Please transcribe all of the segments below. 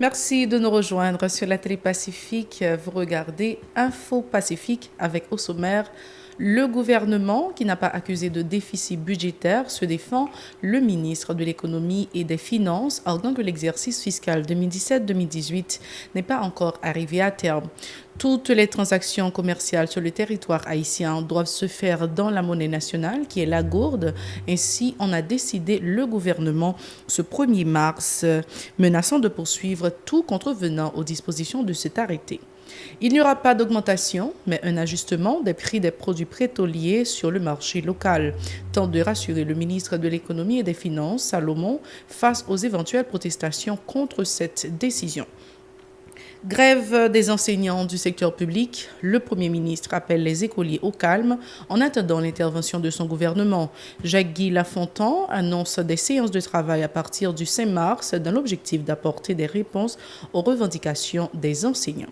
Merci de nous rejoindre sur la télé Pacifique. Vous regardez Info Pacifique avec au sommaire le gouvernement qui n'a pas accusé de déficit budgétaire se défend. Le ministre de l'économie et des finances arguant que l'exercice fiscal 2017-2018 n'est pas encore arrivé à terme. Toutes les transactions commerciales sur le territoire haïtien doivent se faire dans la monnaie nationale qui est la gourde. Ainsi, on a décidé le gouvernement ce 1er mars, menaçant de poursuivre tout contrevenant aux dispositions de cet arrêté. Il n'y aura pas d'augmentation, mais un ajustement des prix des produits pétroliers sur le marché local, tente de rassurer le ministre de l'économie et des finances, Salomon, face aux éventuelles protestations contre cette décision. Grève des enseignants du secteur public, le Premier ministre appelle les écoliers au calme en attendant l'intervention de son gouvernement. Jacques-Guy Lafontan annonce des séances de travail à partir du 5 mars dans l'objectif d'apporter des réponses aux revendications des enseignants.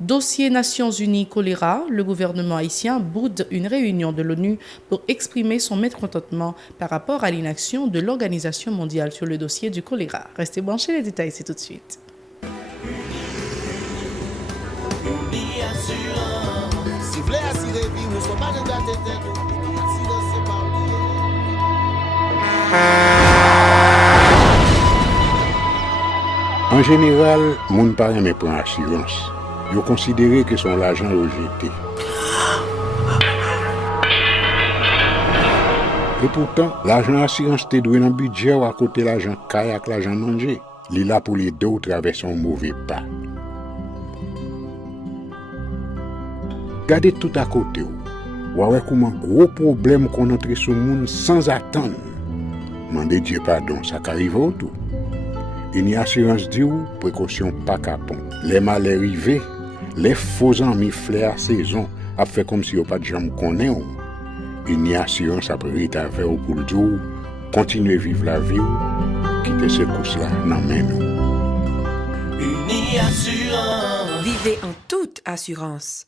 Dossier Nations Unies choléra, le gouvernement haïtien boude une réunion de l'ONU pour exprimer son mécontentement par rapport à l'inaction de l'Organisation mondiale sur le dossier du choléra. Restez branchés, les détails, c'est tout de suite. En général, moun pa reme pran assurance. Yo considéré que son l'argent rejeté. Et pourtant, l'argent assurance te doué dans budget ou à côté l'argent caille avec l'argent manger. Li là pour les deux traverser un mauvais pas. Gardez tout à côté ou. Ouais comment gros problème qu'on entre sur monde sans attendre. Mandez Dieu pardon, ça qu'arrive au tout. Une assurance dit ou précaution pas capon. Les mal arrivés, les faux amis flair saison a fait comme si on pas de jambe connaît ou. Une assurance après rétaver ou pour le dire continuer vivre la vie ou quitter ce course là nan men nous. Uni Assurance. Vivez en toute assurance.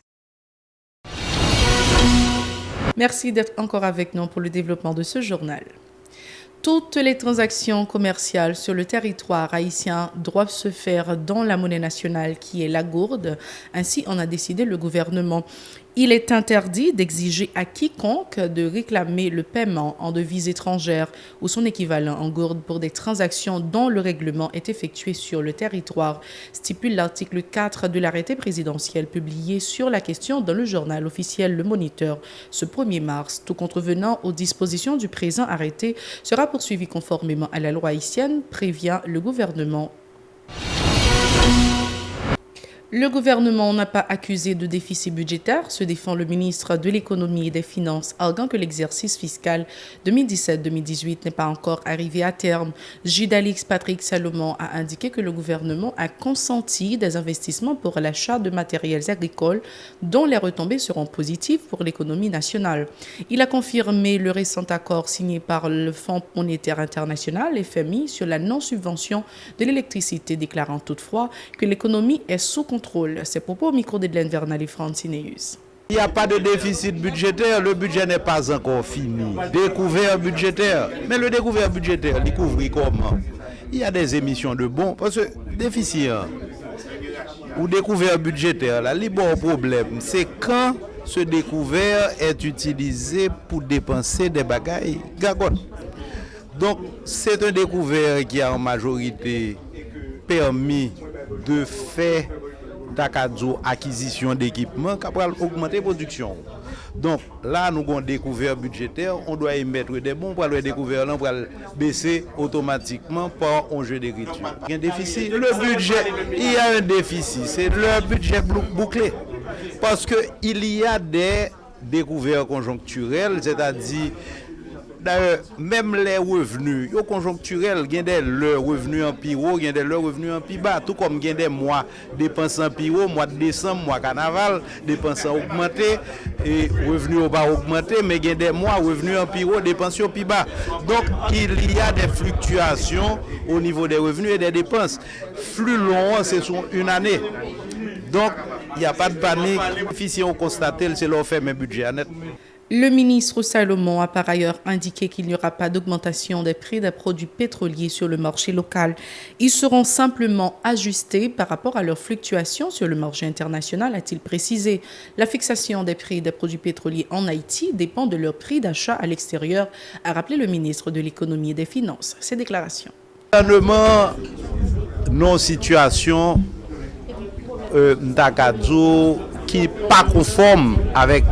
Merci d'être encore avec nous pour le développement de ce journal. Toutes les transactions commerciales sur le territoire haïtien doivent se faire dans la monnaie nationale qui est la gourde. Ainsi, en a décidé le gouvernement. Il est interdit d'exiger à quiconque de réclamer le paiement en devises étrangères ou son équivalent en gourde pour des transactions dont le règlement est effectué sur le territoire, stipule l'article 4 de l'arrêté présidentiel publié sur la question dans le journal officiel Le Moniteur ce 1er mars. Tout contrevenant aux dispositions du présent arrêté sera poursuivi conformément à la loi haïtienne, prévient le gouvernement. Le gouvernement n'a pas accusé de déficit budgétaire, se défend le ministre de l'économie et des finances, arguant que l'exercice fiscal 2017-2018 n'est pas encore arrivé à terme. Judalix Patrick Salomon a indiqué que le gouvernement a consenti des investissements pour l'achat de matériels agricoles dont les retombées seront positives pour l'économie nationale. Il a confirmé le récent accord signé par le Fonds monétaire international, FMI, sur la non-subvention de l'électricité, déclarant toutefois que l'économie est sous contrôle. Ces propos au micro d'Edlen Vernal et Francineus. Il n'y a pas de déficit budgétaire, le budget n'est pas encore fini. Découvert budgétaire, mais le découvert budgétaire, il couvre comment? Il y a des émissions de bons, parce que déficit ou découvert budgétaire, là, le bon problème, c'est quand ce découvert est utilisé pour dépenser des bagailles. Donc, c'est un découvert qui a en majorité permis de faire acquisition d'équipements qui va augmenter la production. Donc là, nous avons découvert budgétaire, on doit y mettre des bons pour le découvert, on va baisser automatiquement par un jeu d'écriture. Il y a un déficit. Le budget, il y a un déficit, c'est le budget bouclé. Parce qu'il y a des découvertes conjoncturelles, c'est-à-dire d'ailleurs, même les revenus, ils conjoncturels, il y a des revenus en plus haut, il y a des revenus en plus bas. Tout comme il y a des mois dépenses en plus haut, mois de décembre, mois carnaval, dépenses augmentées, et revenus au bas augmentés, mais il y a des mois revenus en plus haut, dépenses en plus bas. Donc, il y a des fluctuations au niveau des revenus et des dépenses. Flux long, c'est sur une année. Donc, il n'y a pas de panique. Si on constate, c'est leur fait mes budgets net. Le ministre Salomon a par ailleurs indiqué qu'il n'y aura pas d'augmentation des prix des produits pétroliers sur le marché local. Ils seront simplement ajustés par rapport à leurs fluctuations sur le marché international, a-t-il précisé. La fixation des prix des produits pétroliers en Haïti dépend de leur prix d'achat à l'extérieur, a rappelé le ministre de l'Économie et des Finances. Ces déclarations. Le gouvernement, non situation qui n'est pas conforme avec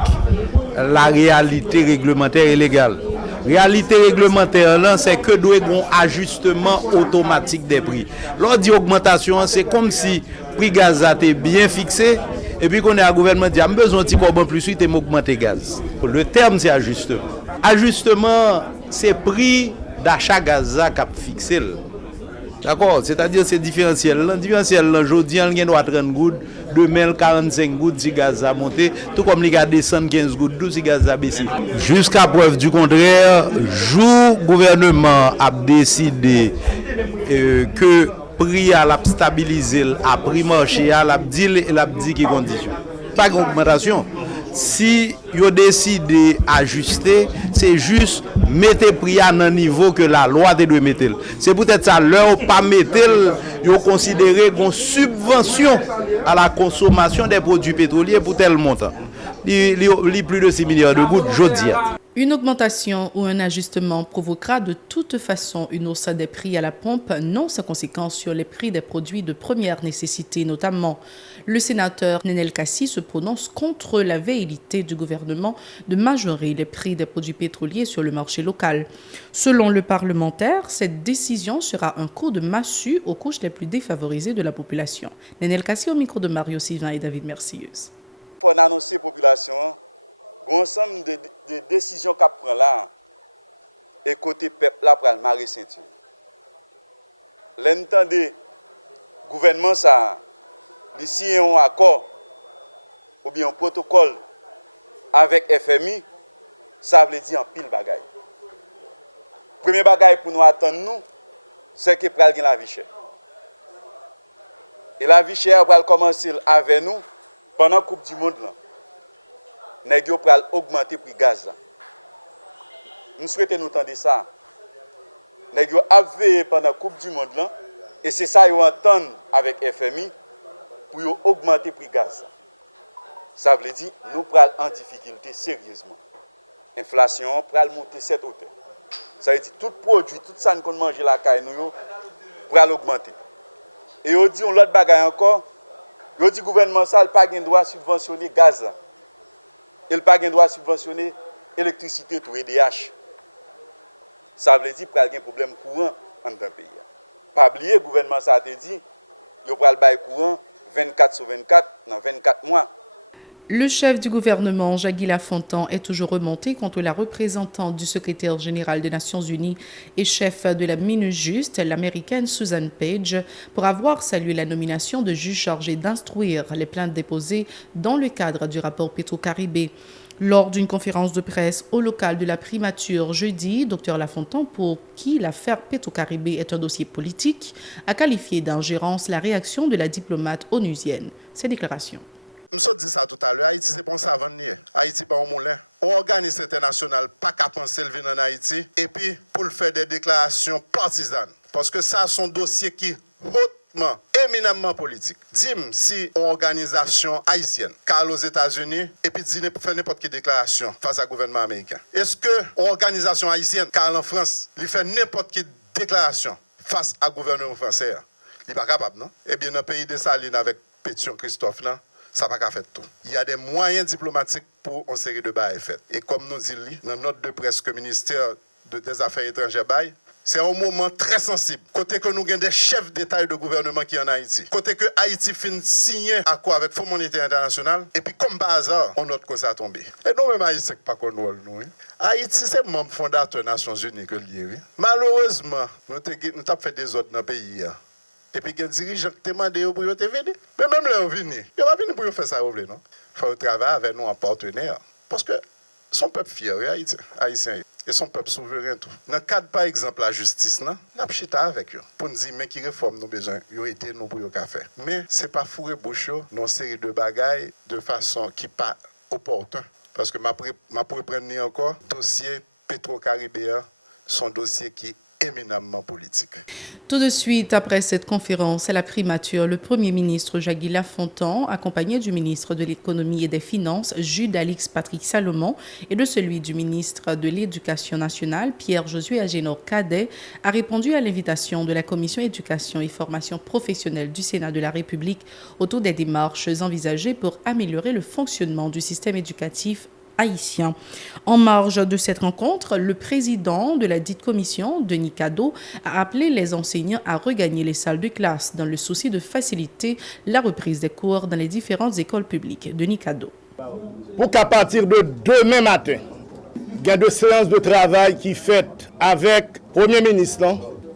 la réalité réglementaire et légale. Réalité réglementaire, là, c'est que doit un ajustement automatique des prix. Lors de l'augmentation, c'est comme si le prix gaz a été bien fixé et puis qu'on est à gouvernement dit, besoin de carbone plus vite et m'augmenter gaz. Le terme, c'est ajustement. Ajustement, c'est prix d'achat gaz qui a fixé. D'accord? C'est-à-dire c'est différentiel. Le différentiel, aujourd'hui, il y a 30 gouttes, demain 45 gouttes si gaz a monté, tout comme il y a descendu 15 gouttes d'eau si gaz a baissé. Jusqu'à preuve du contraire, le gouvernement a décidé que prix à la stabiliser, à prix marché, à la dit qui condition. Pas d'augmentation. Si vous décidez d'ajuster, c'est juste mettre prix à un niveau que la loi doit mettre. C'est peut-être ça, l'heure pas mettre, vous considérez une subvention à la consommation des produits pétroliers pour tel montant. Il y a plus de 6 milliards de gouttes, je dis. Une augmentation ou un ajustement provoquera de toute façon une hausse des prix à la pompe, non sans conséquence sur les prix des produits de première nécessité notamment. Le sénateur Nenel Kassi se prononce contre la velléité du gouvernement de majorer les prix des produits pétroliers sur le marché local. Selon le parlementaire, cette décision sera un coup de massue aux couches les plus défavorisées de la population. Nenel Kassi au micro de Mario Sylvain et David Mercieuse. Pour annoncer à la population, il y a un ensemble de décisions qu'on prend là, et côté peuple là pour le marrer ceinture. L'entend de gouvernement ça, d'ici un accord ou bien un protocole avec FMI, ça veut dire en pile bagaille. Premier bagaille pour nous attendre nous, c'est que pral gen la vie chère. Et la vie chère va commencer avec nous pendant la Coupe du Monde là. Nèg yo pral augmenter prix gaz là. Nous souhaitons nous entendre ça. Nèg yo a veillé pendant la Coupe du Monde là et c'est ça yo entend avec FMI pour yo augmenter prix gaz. Ça veut dire nous pral en difficulté sérieusement. Inflation pral monter cette hauteur. Ça veut dire tout produit, tout ça qu'on mange la caille nous pral augmenter. Et on dit on l'autre bagaille encore, on dit gouvernement ça il pas gain droit subventionner gaz. Il pas gain droit subventionner électricité tout EDH. Ça veut dire pral gain problème courant en dans pays. Pas oublier gouvernement ça a dit yo pral bail courant 24 sur 24 dans 24 mois. Le chef du gouvernement, Jagui Lafontan, est toujours remonté contre la représentante du secrétaire général des Nations Unies et chef de la Minujust, l'américaine Susan Page, pour avoir salué la nomination de juge chargé d'instruire les plaintes déposées dans le cadre du rapport Petro-Caribé. Lors d'une conférence de presse au local de la primature jeudi, Dr Lafontan, pour qui l'affaire Petro-Caribé est un dossier politique, a qualifié d'ingérence la réaction de la diplomate onusienne. Ces déclarations. Je dis ça tout à l'heure, Haïti c'est pas un savant ni. Haïti pas un moulin. On organise international pas qu'à penser le venir en Haïti et puis pour le faire des déclarations partisanes parce que ça sont dossiers qui hautement éminemment politique. Dis-moi si une organisation haïtienne car aux États-Unis et puis dit faire n'importe quelle déclaration face au gouvernement américain. Est-ce que une organisation haïtienne car en France, il fait n'importe quelle déclaration face au gouvernement français? Il n'est pas capable, non? Eh bien dans le pays de Saline avec Pétion Christophe là, ça n'a pas fait tout. Il y a des moyens diplomatiques pour une série de bails faits. Et comme nous disons dans notre note de presse que le ministère des Affaires étrangères bail, c'est un moment très sensible. Côté que nous avons des chefs d'État et de gouvernement qui sont en Haïti. Côté que Haïti finit signer accord avec le Fonds monétaire international. Et puis comme par hasard, on note que ça a tombé. Et nous même Haïti, c'est pas qu'on nous. Haïti, c'est le membre fondateur des Nations Unies que lié. Malheureusement, nous avons fait des autres dans le pays. Et puis, les dirigeants qui demandent pour venir. Mais même là, ils viennent. Ils vont venir pour faire ça, non? Il faut travailler avec nous en partenaire. Parce que son peuple fier, Haïtien, et son peuple souverain, tout. Dans le cadre, par exemple, la justice, nous avons chita avec eux. Pour nous dire, mais qui réforme nos besoins, ils ont aidé nous pour faire. Mais ce n'est pas fourré bouchon dans une série de bagailles de façon qui n'est pas opportun. parce que ma pour prendre encore, dossier Petro-Caribéen, son dossier qui est éminemment politique. Tout de suite après cette conférence à la primature, le Premier ministre Jacques Lafontan, accompagné du ministre de l'Économie et des Finances, Jude Alix Patrick Salomon, et de celui du ministre de l'Éducation nationale, Pierre-Josué Agénor Cadet, a répondu à l'invitation de la Commission éducation et formation professionnelle du Sénat de la République autour des démarches envisagées pour améliorer le fonctionnement du système éducatif haïtien. En marge de cette rencontre, le président de la dite commission, Denis Cadeau, a appelé les enseignants à regagner les salles de classe dans le souci de faciliter la reprise des cours dans les différentes écoles publiques. Denis Cadeau. Pour qu'à partir de demain matin, il y a deux séances de travail qui faites avec le Premier ministre,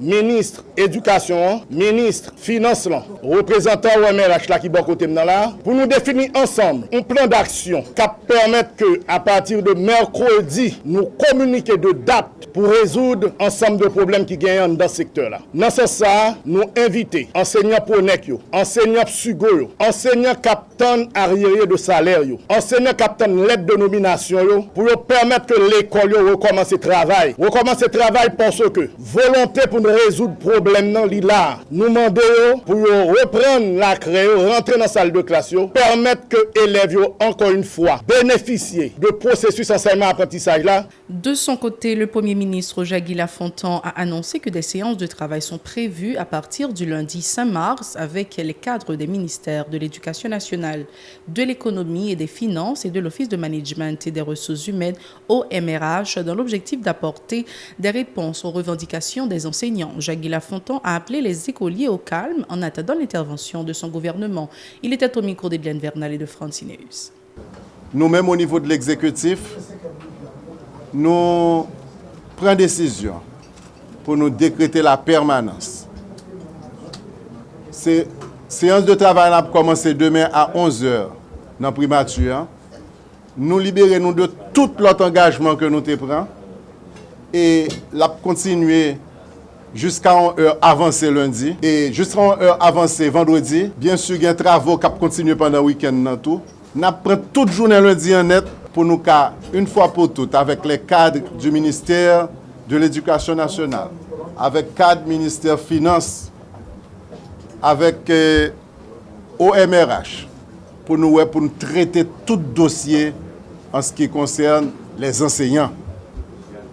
ministre Éducation, ministre Finance, représentant OMRH là qui bon côté là, pour nous définir ensemble un plan d'action qui permettre que à partir de mercredi, nous communiquer de date pour résoudre ensemble de problèmes qui gagnent dans ce secteur là. Dans ce sens, nous inviter enseignants Ponek yo, enseignants Sugo yo, enseignants capitaine arriéré de salaire yo, enseignants capitaine lettre de nomination yo, pour permettre que l'école yo recommence travail. Recommence travail parce que volonté pour nous résoudre problème dans l'ILA. Nous demandons pour reprendre la craie, rentrer dans la salle de classe, permettre que les élèves encore une fois bénéficient de processus enseignement-apprentissage là. De son côté, le Premier ministre Jacques Lafontan a annoncé que des séances de travail sont prévues à partir du lundi 5 mars avec les cadres des ministères de l'Éducation nationale, de l'Économie et des Finances et de l'Office de management et des ressources humaines OMRH dans l'objectif d'apporter des réponses aux revendications des enseignants. Jacques Lafontan a appelé les écoliers au calme en attendant l'intervention de son gouvernement. Il était au micro d'Edlène Vernal et de Francineus. Nous-mêmes, au niveau de l'exécutif, nous prenons décision pour nous décréter la permanence. Ces séances de travail ont commencé demain à 11h dans la primature. Nous libérons de tout l'autre engagement que nous prenons et la continuer jusqu'à une heure avancée lundi et jusqu'à une heure avancée vendredi. Bien sûr, il y a des travaux qui continuent pendant le week-end. Nous prenons toute journée lundi en net pour nous, une fois pour toutes, avec les cadres du ministère de l'Éducation nationale, avec le cadre du ministère des Finances, avec OMRH, pour nous traiter tout dossier en ce qui concerne les enseignants.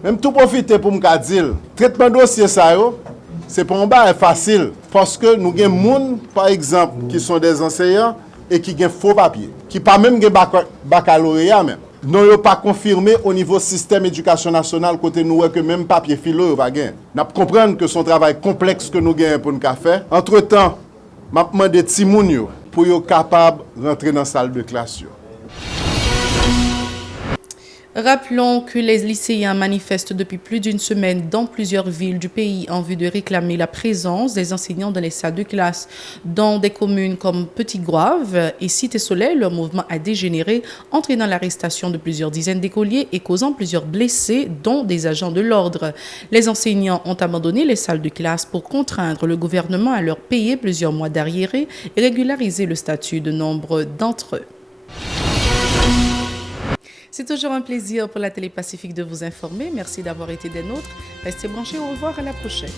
Même tout profiter pour me dire, le traitement de dossier, c'est pas un bail facile. Parce que nous avons des gens, par exemple, qui sont des enseignants et qui ont faux papiers, qui n'ont pas même de baccalauréat même. Nous n'avons pas confirmé au niveau système éducation nationale côté nous que même papier philo pas gain. Nous comprenons que son travail complexe que nous gagnons pour nous faire. Entre-temps, m'a demandé Timoun pour être capable de rentrer dans la salle de classe. Rappelons que les lycéens manifestent depuis plus d'une semaine dans plusieurs villes du pays en vue de réclamer la présence des enseignants dans les salles de classe. Dans des communes comme Petit-Goâve et Cité-Soleil, leur mouvement a dégénéré, entraînant l'arrestation de plusieurs dizaines d'écoliers et causant plusieurs blessés, dont des agents de l'ordre. Les enseignants ont abandonné les salles de classe pour contraindre le gouvernement à leur payer plusieurs mois d'arriérés et régulariser le statut de nombre d'entre eux. C'est toujours un plaisir pour la Télé Pacifique de vous informer. Merci d'avoir été des nôtres. Restez branchés. Au revoir, à la prochaine.